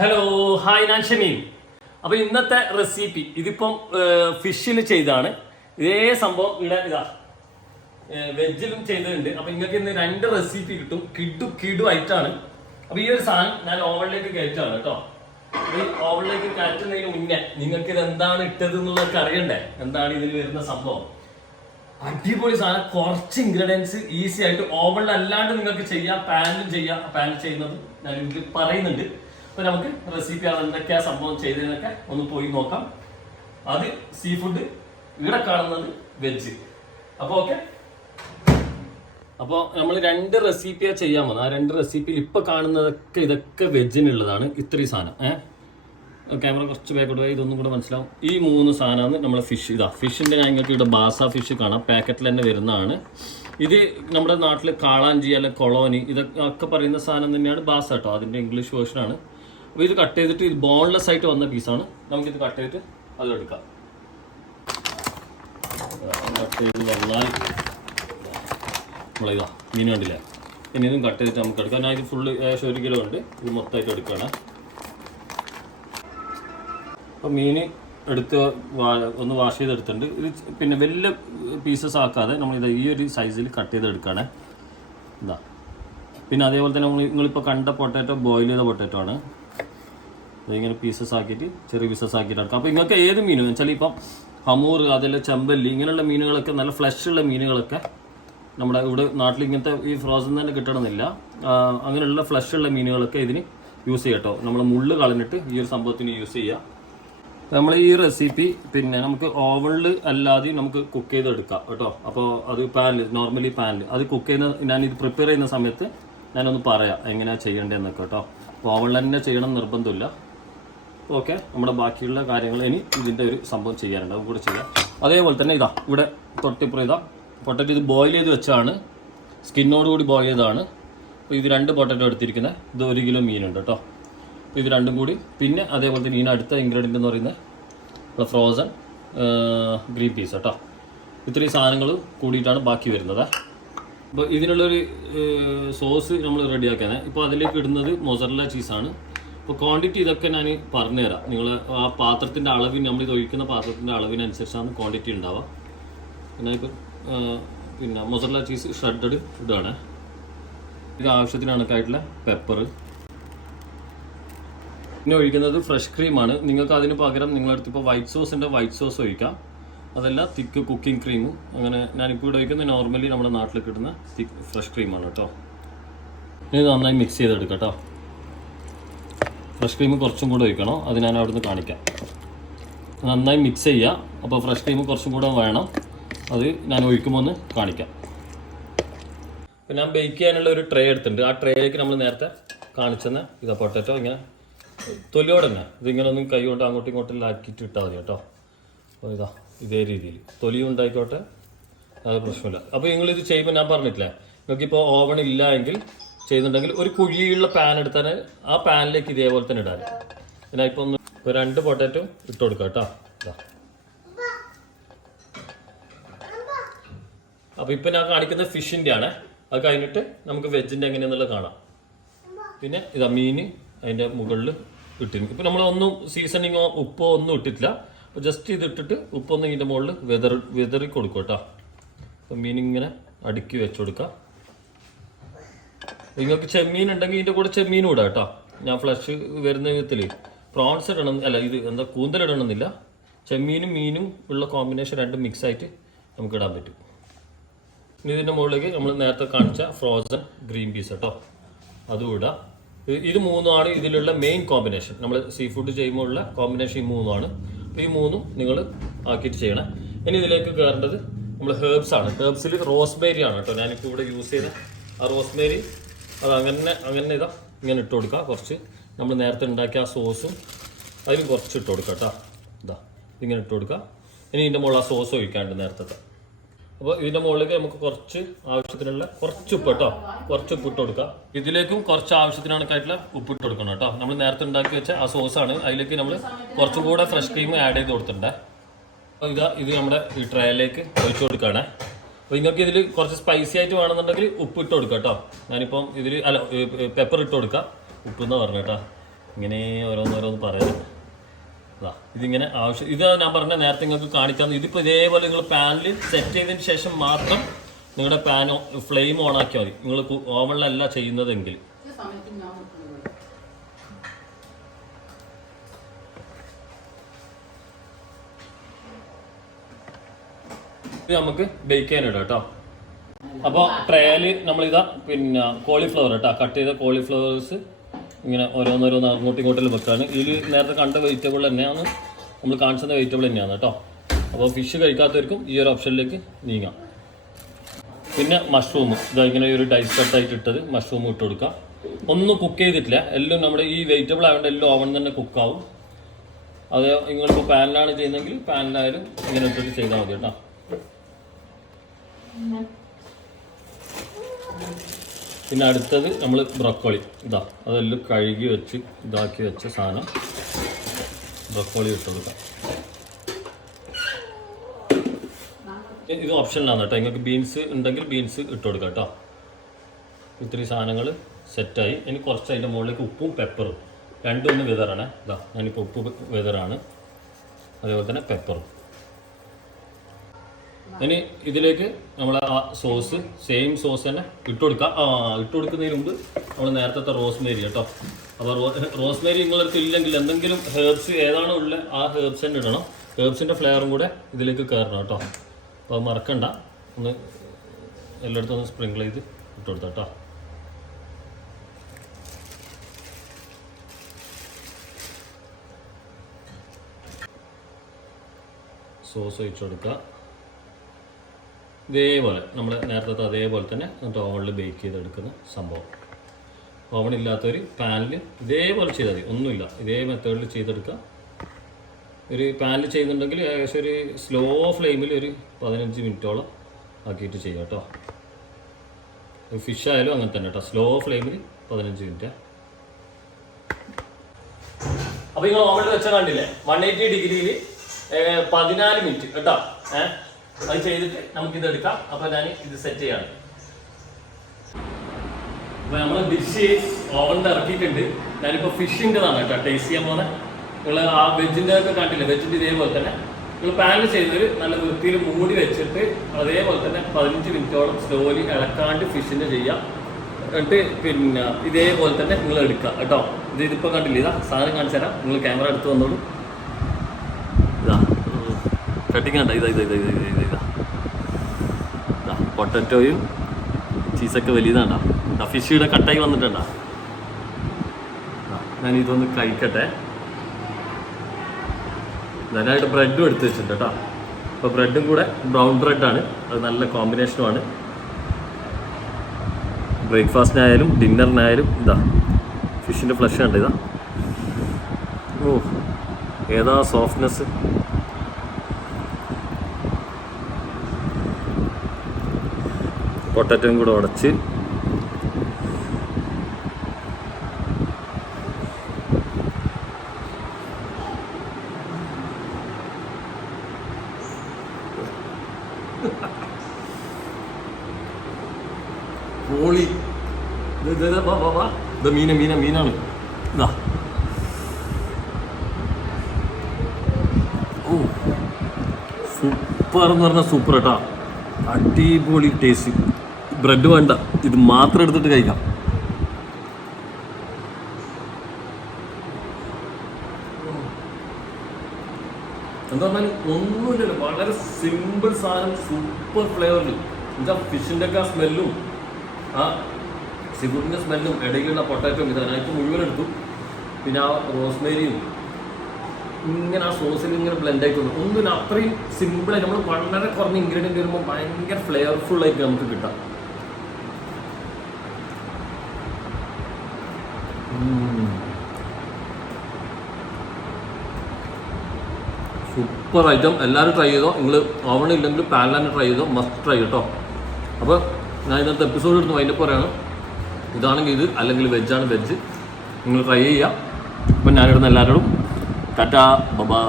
Hello hi ഞാൻ ഷമീം. അപ്പോൾ ഇന്നത്തെ റെസിപ്പി ഇതിപ്പം ഫിഷിൽ ചെയ്താണ്. ഇതേ സംഭവം ഇവിടെ ഇതാ വെജിലും ചെയ്തിട്ടുണ്ട്. അപ്പോൾ നിങ്ങൾക്ക് ഇന്ന് രണ്ട് റെസിപ്പി കിട്ടും. കിഡു ആയിട്ടാണ്. അപ്പോൾ ഈ ഒരു സാധനം ഞാൻ ഓവനിലേക്ക് കയറ്റാണ് കേട്ടോ. ഈ ഓവനിലേക്ക് കയറ്റുന്നതിന് മുന്നേ നിങ്ങൾക്ക് ഇത് എന്താണ് ഇട്ടത് എന്നുള്ളതൊക്കെ അറിയണ്ടേ, എന്താണ് ഇതിൽ വരുന്ന സംഭവം. അടിപൊളി സാധനം, കുറച്ച് ഇൻഗ്രീഡിയൻസ് ഈസി ആയിട്ട് ഓവനിൽ അല്ലാണ്ട് നിങ്ങൾക്ക് ചെയ്യാം, പാനിലും ചെയ്യാം. പാനിൽ ചെയ്യുന്നത് ഞാൻ ഇതിൽ പറയുന്നുണ്ട്. അപ്പൊ നമുക്ക് റെസിപ്പി അത് എന്തൊക്കെയാ സംഭവം ചെയ്തതെന്നൊക്കെ ഒന്ന് പോയി നോക്കാം. അത് സീ ഫുഡ്, ഇവിടെ കാണുന്നത് വെജ്. അപ്പോൾ ഓക്കെ, അപ്പോൾ നമ്മൾ രണ്ട് റെസിപ്പിയാണ് ചെയ്യാൻ പോകുന്നത്. ആ രണ്ട് റെസിപ്പിയിൽ ഇപ്പൊ കാണുന്നതൊക്കെ ഇതൊക്കെ വെജിനുള്ളതാണ്. ഇത്രയും സാധനം ക്യാമറ കുറച്ച് ബാക്കോട്ട് പോയി ഇതൊന്നും കൂടെ മനസ്സിലാവും. ഈ മൂന്ന് സാധനമാണ് നമ്മളെ ഫിഷ്. ഇതാ ഫിഷിന്റെ ഞാൻ നിങ്ങൾക്ക് ഇവിടെ ബാസ ഫിഷ് കാണാം, പാക്കറ്റിൽ തന്നെ വരുന്നതാണ്. ഇത് നമ്മുടെ നാട്ടിൽ കാളാഞ്ചി അല്ലെ കൊളോനി ഇതൊക്കെ പറയുന്ന സാധനം തന്നെയാണ് ബാസ കേട്ടോ, അതിന്റെ ഇംഗ്ലീഷ് വേർഷനാണ്. അപ്പോൾ ഇത് കട്ട് ചെയ്തിട്ട് ഇത് ബോൺലെസ് ആയിട്ട് വന്ന പീസാണ്. നമുക്കിത് കട്ട് ചെയ്തിട്ട് അത് എടുക്കാം. കട്ട് ചെയ്ത് വന്നാൽ നമ്മളിതാ മീൻ കണ്ടില്ല, പിന്നെ ഇതും കട്ട് ചെയ്തിട്ട് നമുക്ക് എടുക്കാം. ഞാൻ ഇത് ഫുള്ള് ഏകദേശം 1 കിലോ ഉണ്ട്. ഇത് മൊത്തമായിട്ട് എടുക്കുകയാണ്. അപ്പോൾ മീൻ എടുത്ത് ഒന്ന് വാഷ് ചെയ്തെടുത്തിട്ടുണ്ട്. ഇത് പിന്നെ വലിയ പീസസ് ആക്കാതെ നമ്മളിത് ഈ ഒരു സൈസിൽ കട്ട് ചെയ്തെടുക്കുകയാണ്. ഇതാ പിന്നെ അതേപോലെ തന്നെ നിങ്ങളിപ്പോൾ കണ്ട പൊട്ടാറ്റോ ബോയിൽ ചെയ്ത പൊട്ടാറ്റോ ആണ്. അതിങ്ങനെ പീസസ് ആക്കിയിട്ട് ചെറിയ പീസസ് ആക്കിയിട്ട് എടുക്കാം. അപ്പോൾ നിങ്ങൾക്ക് ഏത് മീനും വെച്ചാൽ ഇപ്പം ഹമൂർ അതല്ല ചെമ്പല്ലി ഇങ്ങനെയുള്ള മീനുകളൊക്കെ, നല്ല ഫ്ലഷ് ഉള്ള മീനുകളൊക്കെ നമ്മുടെ ഇവിടെ നാട്ടിൽ ഇങ്ങനത്തെ ഈ ഫ്രോസൺ തന്നെ കിട്ടണമെന്നില്ല. അങ്ങനെയുള്ള ഫ്ലഷ് ഉള്ള മീനുകളൊക്കെ ഇതിന് യൂസ് ചെയ്യാം കേട്ടോ. നമ്മൾ മുള്ള് കളഞ്ഞിട്ട് ഈ ഒരു സംഭവത്തിന് യൂസ് ചെയ്യാം. നമ്മൾ ഈ റെസിപ്പി പിന്നെ നമുക്ക് ഓവനിൽ അല്ലാതെ നമുക്ക് കുക്ക് ചെയ്തെടുക്കാം കേട്ടോ. അപ്പോൾ അത് പാനിൽ, നോർമലി പാനിൽ അത് കുക്ക് ചെയ്യുന്ന, ഞാനിത് പ്രിപ്പയർ ചെയ്യുന്ന സമയത്ത് ഞാനൊന്ന് പറയാം എങ്ങനെയാണ് ചെയ്യേണ്ടതെന്നൊക്കെ കേട്ടോ. അപ്പോൾ ഓവനിൽ തന്നെ ചെയ്യണം നിർബന്ധമില്ല. ഓക്കെ, നമ്മുടെ ബാക്കിയുള്ള കാര്യങ്ങൾ ഇനി ഇതിൻ്റെ ഒരു സംഭവം ചെയ്യാനുണ്ട്, അത് കൂടെ ചെയ്യാം. അതേപോലെ തന്നെ ഇതാ ഇവിടെ തൊട്ടിപ്പുറം ഇതാ പൊട്ടറ്റോ, ഇത് ബോയിൽ ചെയ്ത് വെച്ചാണ്, സ്കിന്നോട് കൂടി ബോയിൽ ചെയ്തതാണ്. അപ്പോൾ ഇത് 2 പൊട്ടറ്റോ എടുത്തിരിക്കുന്നത്. ഇത് 1 കിലോ മീനുണ്ട് കേട്ടോ. അപ്പോൾ ഇത് രണ്ടും കൂടി, പിന്നെ അതേപോലെ തന്നെ ഇതിന് അടുത്ത ഇൻഗ്രീഡിയൻ്റ് എന്ന് പറയുന്നത് ഫ്രോസൺ ഗ്രീൻ പീസ് കേട്ടോ. ഇത്രയും സാധനങ്ങൾ കൂടിയിട്ടാണ് ബാക്കി വരുന്നത്. അപ്പോൾ ഇതിനുള്ളൊരു സോസ് നമ്മൾ റെഡിയാക്കാൻ ഇപ്പോൾ അതിലേക്ക് ഇടുന്നത് മൊസറല്ല ചീസാണ്. അപ്പോൾ ക്വാണ്ടിറ്റി ഇതൊക്കെ ഞാൻ പറഞ്ഞുതരാം. നിങ്ങൾ ആ പാത്രത്തിൻ്റെ അളവിന്, നമ്മളിത് ഒഴിക്കുന്ന പാത്രത്തിൻ്റെ അളവിനനുസരിച്ചാണ് ക്വാണ്ടിറ്റി ഉണ്ടാവുക. പിന്നെ ഇപ്പോൾ പിന്നെ മൊസറല്ല ചീസ് ഷ്രെഡഡ് ഇടുകയാണ്. ഇത് ആവശ്യത്തിന് കണക്കായിട്ടുള്ള പെപ്പർ. പിന്നെ ഒഴിക്കുന്നത് ഫ്രഷ് ക്രീമാണ്. നിങ്ങൾക്ക് അതിന് പകരം നിങ്ങളടുത്ത് ഇപ്പോൾ വൈറ്റ് സോസ് ഒഴിക്കാം. അതല്ല തിക്ക് കുക്കിംഗ് ക്രീമും. അങ്ങനെ ഞാനിപ്പോൾ ഇവിടെ ഒഴിക്കുന്നത് നോർമലി നമ്മുടെ നാട്ടിൽ കിട്ടുന്ന തിക്ക് ഫ്രഷ് ക്രീമാണ് കേട്ടോ. ഇത് നന്നായി മിക്സ് ചെയ്തെടുക്കാം കേട്ടോ. ഫ്രഷ് ക്രീം കുറച്ചും കൂടെ ഒഴിക്കണം, അത് ഞാൻ അവിടുന്ന് കാണിക്കാം. നന്നായി മിക്സ് ചെയ്യുക. അപ്പോൾ ഫ്രഷ് ക്രീം കുറച്ചും കൂടെ വേണം, അത് ഞാൻ ഒഴിക്കുമ്പോൾ ഒന്ന് കാണിക്കാം. അപ്പോൾ ഞാൻ ബേക്ക് ചെയ്യാനുള്ള ഒരു ട്രേ എടുത്തിട്ടുണ്ട്. ആ ട്രേയിലേക്ക് നമ്മൾ നേരത്തെ കാണിച്ചെന്ന് ഇതാ പൊട്ടാറ്റോ ഇങ്ങനെ തൊലിയോടെ തന്നെ ഇതിങ്ങനെ ഒന്നും കൈ കൊണ്ട് അങ്ങോട്ടും ഇങ്ങോട്ടും ആക്കിയിട്ട് ഇട്ടാൽ മതി കേട്ടോ. അപ്പോൾ ഇതാ ഇതേ രീതിയിൽ തൊലിയും ഉണ്ടായിക്കോട്ടെ, അത് പ്രശ്നമില്ല. അപ്പോൾ നിങ്ങളിത് ചെയ്യുമ്പോൾ ഞാൻ പറഞ്ഞിട്ടില്ലേ, നിങ്ങൾക്കിപ്പോൾ ഓവൺ ഇല്ല എങ്കിൽ ചെയ്യുന്നുണ്ടെങ്കിൽ ഒരു കുഴിയുള്ള പാൻ എടുത്താൽ ആ പാനിലേക്ക് ഇതേപോലെ തന്നെ ഇടാൻ. പിന്നെ ഇപ്പോൾ 2 പൊട്ടാറ്റോ ഇട്ട് കൊടുക്കാം കേട്ടോ. ഇതാ അപ്പോൾ ഇപ്പോൾ ഞാൻ കാണിക്കുന്നത് ഫിഷിൻ്റെ ആണ്. അത് കഴിഞ്ഞിട്ട് നമുക്ക് വെജിൻ്റെ എങ്ങനെയാണെന്നുള്ളത് കാണാം. പിന്നെ ഇതാ മീൻ അതിൻ്റെ മുകളിൽ ഇട്ടിരിക്കും. ഇപ്പോൾ നമ്മളൊന്നും സീസണിങ്ങോ ഉപ്പോ ഒന്നും ഇട്ടിട്ടില്ല. അപ്പോൾ ജസ്റ്റ് ഇതിട്ടിട്ട് ഉപ്പൊന്നും ഇതിൻ്റെ മുകളിൽ വെതറി കൊടുക്കും കേട്ടോ. അപ്പോൾ മീനിങ്ങനെ അടുക്കി വെച്ച് കൊടുക്കുക. നിങ്ങൾക്ക് ചെമ്മീൻ ഉണ്ടെങ്കിൽ ഇതിൻ്റെ കൂടെ ചെമ്മീനും ഇടാം കേട്ടോ. ഞാൻ ഫ്ലഷ് വരുന്ന വിധത്തിൽ പ്രോൺസ് ഇടണം, അല്ല ഇത് എന്താ കൂന്തലിടണമെന്നില്ല. ചെമ്മീനും മീനും ഉള്ള കോമ്പിനേഷൻ രണ്ടും മിക്സ് ആയിട്ട് നമുക്ക് ഇടാൻ പറ്റും. ഇനി ഇതിൻ്റെ മുകളിലേക്ക് നമ്മൾ നേരത്തെ കാണിച്ച ഫ്രോസൺ ഗ്രീൻ പീസ് കേട്ടോ, അതും ഇടാം. ഇത് 3ആണ് ഇതിലുള്ള മെയിൻ കോമ്പിനേഷൻ. നമ്മൾ സീ ഫുഡ് ചെയ്യുമ്പോൾ ഉള്ള കോമ്പിനേഷൻ ഈ 3ആണ്. അപ്പോൾ ഈ 3ഉം നിങ്ങൾ ആക്കിയിട്ട് ചെയ്യണം. ഇനി ഇതിലേക്ക് കയറേണ്ടത് നമ്മൾ ഹെർബ്സ് ആണ്. ഹെർബ്സിൽ റോസ്മേരി ആണ് കേട്ടോ ഞാനിപ്പോൾ ഇവിടെ യൂസ് ചെയ്ത ആ റോസ്മേരി. അത് അങ്ങനെ ഇതാ ഇങ്ങനെ ഇട്ട് കൊടുക്കുക. കുറച്ച് നമ്മൾ നേരത്തെ ഉണ്ടാക്കിയ ആ സോസും അതിൽ കുറച്ച് ഇട്ട് കൊടുക്കുക കേട്ടോ. ഇതാ ഇങ്ങനെ ഇട്ട് കൊടുക്കുക. ഇനി ഇതിൻ്റെ മുകളിൽ ആ സോസ് ഒഴിക്കാണ്ട് നേരത്തെ. അപ്പോൾ ഇതിൻ്റെ മുകളിലേക്ക് നമുക്ക് കുറച്ച് ആവശ്യത്തിനുള്ള കുറച്ച് ഉപ്പ് കേട്ടോ, കുറച്ച് ഉപ്പ് ഇട്ട് കൊടുക്കുക. ഇതിലേക്കും കുറച്ച് ആവശ്യത്തിനാണക്കായിട്ടുള്ള ഉപ്പ് ഇട്ട് കൊടുക്കണം കേട്ടോ. നമ്മൾ നേരത്തെ ഉണ്ടാക്കി വെച്ച ആ സോസാണ്, അതിലേക്ക് നമ്മൾ കുറച്ചും കൂടെ ഫ്രഷ് ക്രീം ആഡ് ചെയ്ത് കൊടുത്തിട്ടുണ്ട്. അപ്പോൾ ഇത് നമ്മുടെ ഈ ട്രേയിലേക്ക് ഒഴിച്ചു കൊടുക്കുകയാണ്. അപ്പോൾ നിങ്ങൾക്ക് ഇതിൽ കുറച്ച് സ്പൈസി ആയിട്ട് വേണമെന്നുണ്ടെങ്കിൽ ഉപ്പ് ഇട്ട് കൊടുക്കുക കേട്ടോ. ഞാനിപ്പം ഇതിൽ പെപ്പർ ഇട്ട് കൊടുക്കുക, ഉപ്പ് എന്നാണ് പറഞ്ഞു കേട്ടോ. ഇങ്ങനെ ഓരോന്നോരോന്ന് പറയുന്നത്. ഇതിങ്ങനെ ആവശ്യം ഇത് ഞാൻ പറഞ്ഞ നേരത്തെ നിങ്ങൾക്ക് കാണിക്കാമെന്ന്. ഇതിപ്പോൾ ഇതേപോലെ നിങ്ങൾ പാനിൽ സെറ്റ് ചെയ്തതിന് ശേഷം മാത്രം നിങ്ങളുടെ പാൻ ഫ്ലെയിം ഓൺ ആക്കിയാൽ മതി. നിങ്ങൾ ഓവണിലല്ല ചെയ്യുന്നതെങ്കിൽ. ഇത് നമുക്ക് ബേക്ക് ചെയ്യാനിടാം കേട്ടോ. അപ്പോൾ ട്രേയിൽ നമ്മളിതാ പിന്നെ കോളിഫ്ലവർ കേട്ടോ, കട്ട് ചെയ്ത കോളിഫ്ലവേഴ്സ് ഇങ്ങനെ ഓരോന്നോരോന്ന് അങ്ങോട്ടും ഇങ്ങോട്ടും വെക്കാണ്. ഇതിൽ നേരത്തെ കണ്ട വെജിറ്റബിൾ തന്നെയാണ്, നമ്മൾ കാണിച്ചുന്ന വെജിറ്റബിൾ തന്നെയാണ് കേട്ടോ. അപ്പോൾ ഫിഷ് കഴിക്കാത്തവർക്കും ഈ ഒരു ഓപ്ഷനിലേക്ക് നീങ്ങാം. പിന്നെ മഷ്റൂം ഇതാ ഇങ്ങനെ ഒരു ഡൈസ് കട്ടായിട്ട് ഇട്ടത് മഷ്റൂം ഇട്ട് കൊടുക്കാം. ഒന്നും കുക്ക് ചെയ്തിട്ടില്ല, എല്ലാം നമ്മുടെ ഈ വെജിറ്റബിൾ ആയതുകൊണ്ട് എല്ലാം ഓവൻ തന്നെ കുക്കാവും. അത് നിങ്ങളിപ്പോൾ പാനിലാണ് ചെയ്യുന്നതെങ്കിൽ പാനിലായാലും ഇങ്ങനെ ഇട്ടിട്ട് ചെയ്താൽ മതി കേട്ടോ. പിന്നെ അടുത്തത് നമ്മൾ ബ്രൊക്കോളി ഇതാ അതെല്ലാം കഴുകി വെച്ച് ഇതാക്കി വെച്ച സാധനം ബ്രൊക്കോളി ഇട്ട് കൊടുക്കാം. ഇത് ഓപ്ഷനിലാണ് കേട്ടോ, നിങ്ങൾക്ക് ബീൻസ് ഉണ്ടെങ്കിൽ ബീൻസ് ഇട്ട് കൊടുക്കാം കേട്ടോ. ഇത്തിരി സാധനങ്ങൾ സെറ്റായി. ഇനി കുറച്ച് അതിൻ്റെ മുകളിലേക്ക് ഉപ്പും പെപ്പറും രണ്ടും ഒന്ന് വെതറാണ്. ഇതാ ഞാനിപ്പോൾ ഉപ്പ് വെതറാണ്, അതേപോലെ തന്നെ പെപ്പറും. ഇനി ഇതിലേക്ക് നമ്മൾ ആ സോസ് സെയിം സോസ് തന്നെ ഇട്ട് കൊടുക്കാം. ഇട്ട് കൊടുക്കുന്നതിന് മുമ്പ് നമ്മൾ നേരത്തെ റോസ്മേരി കേട്ടോ. അപ്പോൾ റോസ്മേരി നിങ്ങളടുത്ത് ഇല്ലെങ്കിൽ എന്തെങ്കിലും ഹെർബ്സ് ഏതാണോ ഉള്ളത് ആ ഹെർബ്സ് തന്നെ ഇടണം. ഹെർബ്സിൻ്റെ ഫ്ലേവറും കൂടെ ഇതിലേക്ക് കയറണം കേട്ടോ. അപ്പോൾ അത് മറക്കണ്ട, ഒന്ന് എല്ലായിടത്തും ഒന്ന് സ്പ്രിങ്കിൾ ചെയ്ത് ഇട്ട് കൊടുത്താം കേട്ടോ. സോസ് ഒഴിച്ച് കൊടുക്കുക. ഇതേപോലെ നമ്മൾ നേരത്തെ അതേപോലെ തന്നെ എന്നിട്ട് ഓവണിൽ ബേക്ക് ചെയ്തെടുക്കുന്ന സംഭവം. ഓവൺ ഇല്ലാത്തൊരു പാനിൽ ഇതേപോലെ ചെയ്താൽ മതി, ഒന്നുമില്ല ഇതേ മെത്തേഡിൽ ചെയ്തെടുക്കുക. ഒരു പാനിൽ ചെയ്യുന്നുണ്ടെങ്കിൽ ഏകദേശം ഒരു സ്ലോ ഫ്ലെയിമിൽ ഒരു 15 മിനിറ്റോളം ആക്കിയിട്ട് ചെയ്യാം കേട്ടോ. ഫിഷ് ആയാലും അങ്ങനെ തന്നെ കേട്ടോ, സ്ലോ ഫ്ലെയിമിൽ 15 മിനിറ്റ്. അപ്പോൾ നിങ്ങൾ ഓവണിൽ വെച്ചാൽ കണ്ടില്ലേ 180 ഡിഗ്രിയിൽ 14 മിനിറ്റ് കേട്ടോ. അത് ചെയ്തിട്ട് നമുക്കിത് എടുക്കാം. അപ്പോൾ ഞാൻ ഇത് സെറ്റ് ചെയ്യാണ്. അപ്പോൾ നമ്മൾ ഡിഷ് ഓവനിൽ ഇറക്കിയിട്ടുണ്ട്. ഞാനിപ്പോൾ ഫിഷിൻ്റെതാണ് കേട്ടോ ടേസ്റ്റ് ചെയ്യാൻ പോകുന്നത്. നിങ്ങൾ ആ വെജിൻ്റെ ഒക്കെ കണ്ടില്ലേ, വെജിൻ്റെ ഇതേപോലെ തന്നെ നിങ്ങൾ പാനിൽ ചെയ്തൊരു നല്ല വൃത്തിയിൽ മൂടി വെച്ചിട്ട് അതേപോലെ തന്നെ 15 മിനിറ്റോളം സ്ലോലി ഇളക്കാണ്ട് ഫിഷിൻ്റെ ചെയ്യാം. എന്നിട്ട് പിന്നെ ഇതേപോലെ തന്നെ നിങ്ങൾ എടുക്കുക കേട്ടോ. ഇതിപ്പോൾ കണ്ടില്ലേ, ഇതാ സാധനം കാണിച്ചു തരാം. നിങ്ങൾ ക്യാമറ എടുത്ത് വന്നോളൂ. ഇതാ കട്ടിങ് കണ്ട, ഇതാ ഇതാ ഇതാ ഇതാ ഇതാ ഇതാ പൊട്ടറ്റോയും ചീസൊക്കെ വലിയതാണ്ടാ. ഫിഷിയുടെ കട്ടായി വന്നിട്ടുണ്ടാ. ഞാൻ ഇതൊന്ന് കഴിക്കട്ടെ. നന്നായിട്ട് ബ്രെഡും എടുത്ത് വെച്ചിട്ടുണ്ട് കേട്ടോ. അപ്പോൾ ബ്രെഡും കൂടെ ബ്രൗൺ ബ്രെഡാണ്, അത് നല്ല കോമ്പിനേഷനുമാണ്. ബ്രേക്ക്ഫാസ്റ്റിനായാലും ഡിന്നറിനായാലും ഇതാ ഫിഷിൻ്റെ ഫ്ലഷ് കണ്ട ഇതാ. ഓ ഏതാ സോഫ്റ്റ്നെസ്. പൊട്ടറ്റോയും കൂടെ ഉടച്ച് പോളി. ഇത് മീനാണ് ഇതാ. ഓ സൂപ്പർ എന്ന് പറഞ്ഞാൽ സൂപ്പർ കേട്ടോ, അടിപൊളി ടേസ്റ്റ്. ബ്രെഡ് വേണ്ട, ഇത് മാത്രം എടുത്തിട്ട് കഴിക്കാം. എന്താ പറഞ്ഞാൽ ഒന്നുമില്ലല്ലോ, വളരെ സിമ്പിൾ സാധനം, സൂപ്പർ ഫ്ലേവറിൽ. എന്താ ഫിഷിൻ്റെ ഒക്കെ ആ സ്മെല്ലും ആ സീഫുഡിൻ്റെ സ്മെല്ലും ഇടയിലുള്ള പൊട്ടാറ്റോ ഇതിനകത്ത് മുഴുവൻ എടുത്തു. പിന്നെ ആ റോസ്മേരിയും ഇങ്ങനെ ആ സോസിൽ ഇങ്ങനെ ബ്ലെൻഡ് ആയിട്ട് വന്നു. ഒന്നും അത്രയും സിമ്പിളായി നമ്മൾ വളരെ കുറഞ്ഞ ഇൻഗ്രീഡിയൻറ്റ് വരുമ്പോൾ ഭയങ്കര ഫ്ലേവർഫുള്ളായിട്ട് നമുക്ക് കിട്ടാം. സൂപ്പർ ഐറ്റം, എല്ലാവരും ട്രൈ ചെയ്തോ. നിങ്ങൾ ഓവണില്ലെങ്കിൽ പാനിൽ തന്നെ ട്രൈ ചെയ്തോ, മസ്റ്റ് ട്രൈ കേട്ടോ. അപ്പോൾ ഞാൻ ഇന്നത്തെ എപ്പിസോഡ് എടുത്ത് അതിൻ്റെ പറയാണ്, ഇതാണെങ്കിൽ ഇത്, അല്ലെങ്കിൽ വെജാണ് വെജ്. നിങ്ങൾ ട്രൈ ചെയ്യുക. അപ്പം ഞാനിടുന്ന എല്ലാവരോടും ടാറ്റാ ബൈ.